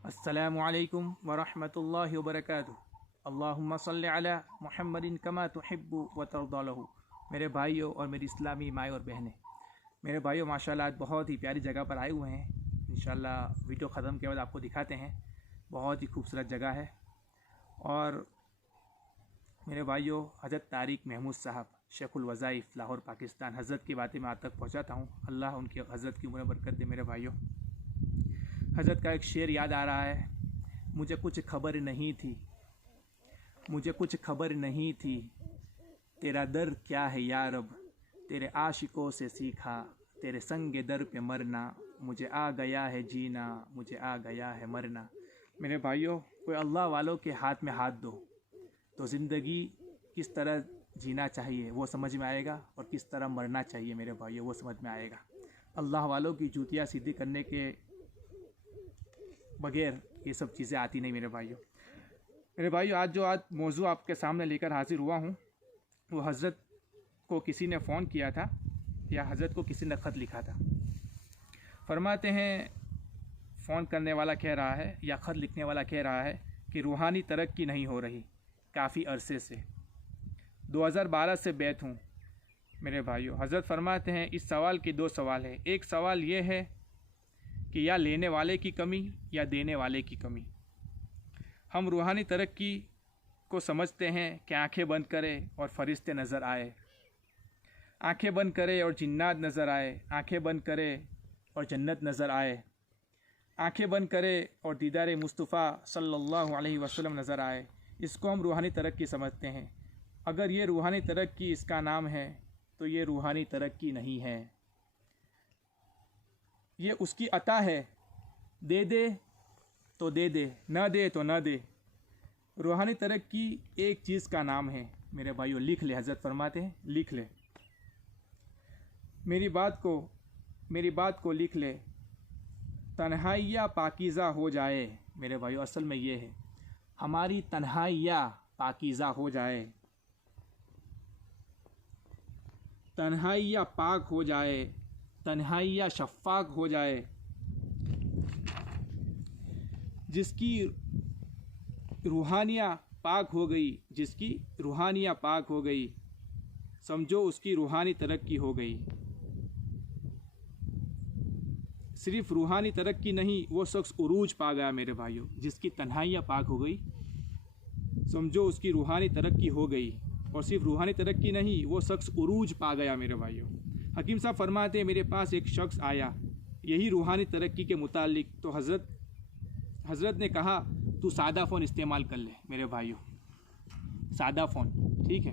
अस्सलामु अलैकुम वरहमतुल्लाहि वबरकातुहू। अल्लाहुम्मा सल्लि अला मुहम्मदिन कमा तुहिब्बु व तर्दा लहू। मेरे भाइयों और मेरी इस्लामी माएँ और बहनें, मेरे भाइयों माशाल्लाह आज बहुत ही प्यारी जगह पर आए हुए हैं। इंशाल्लाह वीडियो ख़त्म के बाद आपको दिखाते हैं। बहुत ही खूबसूरत जगह है। और मेरे भाइयों, हज़रत तारिक महमूद साहब शेखुल वज़ाइफ लाहौर पाकिस्तान, हज़रत की बातें मैं आप तक पहुँचाता हूँ। अल्लाह उनकी हज़रत की उम्र बरकत दे। मेरे भाइयों, हज़रत का एक शेर याद आ रहा है। मुझे कुछ खबर नहीं थी, मुझे कुछ खबर नहीं थी, तेरा दर क्या है या रब, तेरे आशिकों से सीखा, तेरे संग दर पे मरना, मुझे आ गया है जीना, मुझे आ गया है मरना। मेरे भाइयों, कोई अल्लाह वालों के हाथ में हाथ दो तो ज़िंदगी किस तरह जीना चाहिए वो समझ में आएगा, और किस तरह मरना चाहिए मेरे भाइयों वो समझ में आएगा। अल्लाह वालों की जूतियाँ सीधी करने के बगैर ये सब चीज़ें आती नहीं मेरे भाइयों। आज मौजू आपके सामने लेकर हाजिर हुआ हूँ, वो हज़रत को किसी ने फ़ोन किया था या हज़रत को किसी ने ख़त लिखा था। फरमाते हैं, फ़ोन करने वाला कह रहा है या ख़त लिखने वाला कह रहा है कि रूहानी तरक्की नहीं हो रही काफ़ी अरसे से, 2012 से बैत हूँ। मेरे भाइयों, हज़रत फरमाते हैं इस सवाल के दो सवाल हैं। एक सवाल ये है कि या लेने वाले की कमी या देने वाले की कमी। हम रूहानी तरक्की को समझते हैं कि आंखें बंद करें और फरिश्ते नज़र आए, आंखें बंद करें और जिन्नात नज़र आए, आंखें बंद करें और जन्नत नज़र आए, आंखें बंद करें और दीदार मुस्तफ़ा सल्लल्लाहु अलैहि वसल्लम नज़र आए। इसको हम रूहानी तरक्की समझते हैं। अगर ये रूहानी तरक्की इसका नाम है तो ये रूहानी तरक्की नहीं है, ये उसकी अता है। दे दे तो दे दे, न दे तो न दे। रूहानी तरक्की एक चीज़ का नाम है मेरे भाइयों। लिख ले, हज़रत फरमाते हैं लिख ले, मेरी बात को लिख ले। तन्हाइयाँ पाकीज़ा हो जाए मेरे भाइयों, असल में ये है, हमारी तन्हाइयाँ पाकीज़ा हो जाए, तन्हाइयाँ पाक हो जाए, तन्हाइयाँ शफ़ाक हो जाए। जिसकी रूहानियाँ पाक हो गई, जिसकी रूहानियाँ पाक हो गई, समझो उसकी रूहानी तरक्की हो गई। सिर्फ रूहानी तरक्की नहीं, वो शख्स उरूज पा गया मेरे भाइयों। जिसकी तन्हाइयाँ पाक हो गई, समझो उसकी रूहानी तरक्की हो गई। और सिर्फ रूहानी तरक्की नहीं, वो शख्स उरूज पा गया मेरे भाइयों। हकीम साहब फरमाते हैं, मेरे पास एक शख्स आया यही रूहानी तरक्की के मुतालिक, तो हज़रत ने कहा तू सादा फ़ोन इस्तेमाल कर ले मेरे भाइयों, सादा फ़ोन, ठीक है।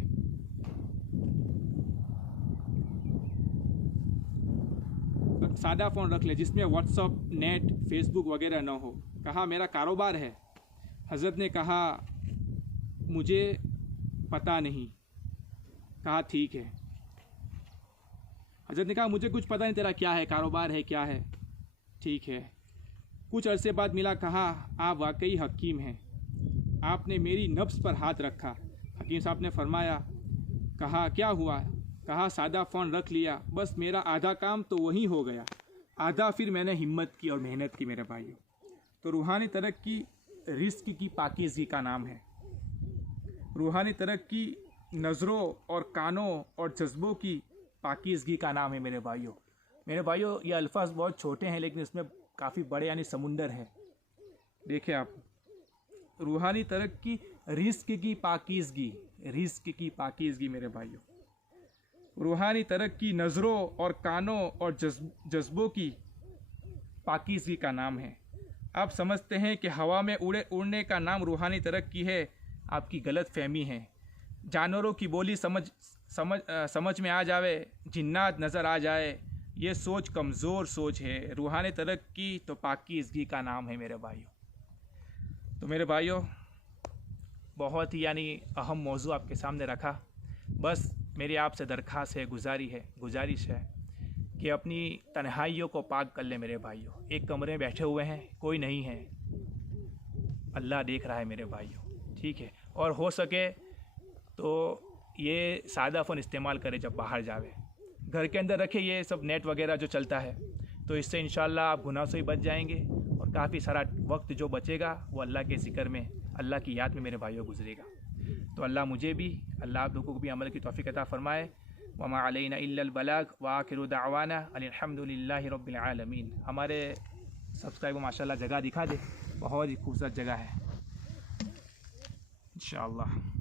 सादा फ़ोन रख ले जिसमें व्हाट्सअप, नेट, फेसबुक वगैरह ना हो। कहा मेरा कारोबार है। हज़रत ने कहा मुझे पता नहीं। कहा ठीक है। हज़रत ने कहा मुझे कुछ पता नहीं तेरा क्या है, कारोबार है क्या है, ठीक है। कुछ अरसे बाद मिला, कहा आप वाकई हकीम हैं, आपने मेरी नफ्स पर हाथ रखा। हकीम साहब ने फरमाया, कहा क्या हुआ? कहा सादा फ़ोन रख लिया, बस मेरा आधा काम तो वही हो गया, आधा फिर मैंने हिम्मत की और मेहनत की मेरे भाइयों। तो रूहानी तरक्की रिस्क की पाकीज़गी का नाम है। रूहानी तरक्की नज़रों और कानों और जज्बों की पाकीज़गी का नाम है मेरे भाइयों। मेरे भाइयों, ये अल्फाज बहुत छोटे हैं लेकिन इसमें काफ़ी बड़े यानी समुंदर है। देखिए आप, रूहानी तरक्की रिस्क की पाकीज़गी, रिस्क की पाकीज़गी मेरे भाइयों। रूहानी तरक्की नज़रों और कानों और जज्बों की पाकीज़गी का नाम है। आप समझते हैं कि हवा में उड़ने का नाम रूहानी तरक्की है, आपकी गलत फहमी है। जानवरों की बोली समझ में आ जावे, जिन्नात नज़र आ जाए, ये सोच कमज़ोर सोच है। रूहानी तरक्की तो पाकीज़गी का नाम है मेरे भाइयों। तो मेरे भाइयों, बहुत ही यानी अहम मौजू आपके सामने रखा। बस मेरी आपसे दरख्वास्त है, गुजारिश है कि अपनी तन्हाइयों को पाक कर ले मेरे भाइयों। एक कमरे में बैठे हुए हैं, कोई नहीं है, अल्लाह देख रहा है मेरे भाइयों, ठीक है। और हो सके तो ये सादा फ़ोन इस्तेमाल करें जब बाहर जावे। घर के अंदर रखे ये सब नेट वगैरह जो चलता है, तो इससे इंशाल्लाह आप गुनाह से ही बच जाएंगे और काफ़ी सारा वक्त जो बचेगा वो अल्लाह के ज़िक्र में, अल्लाह की याद में मेरे भाइयों गुजरेगा। तो अल्लाह मुझे भी, अल्लाह आप लोगों को भी अमल की तौफीक अता फ़रमाए। वमा अलैना इल्लल बलाग व आखिरु दावाना अल्हम्दुलिल्लाहि रब्बिल आलमीन। हमारे सब्सक्राइबर माशाल्लाह जगह दिखा दे, बहुत ही खूबसूरत जगह है इंशाअल्लाह।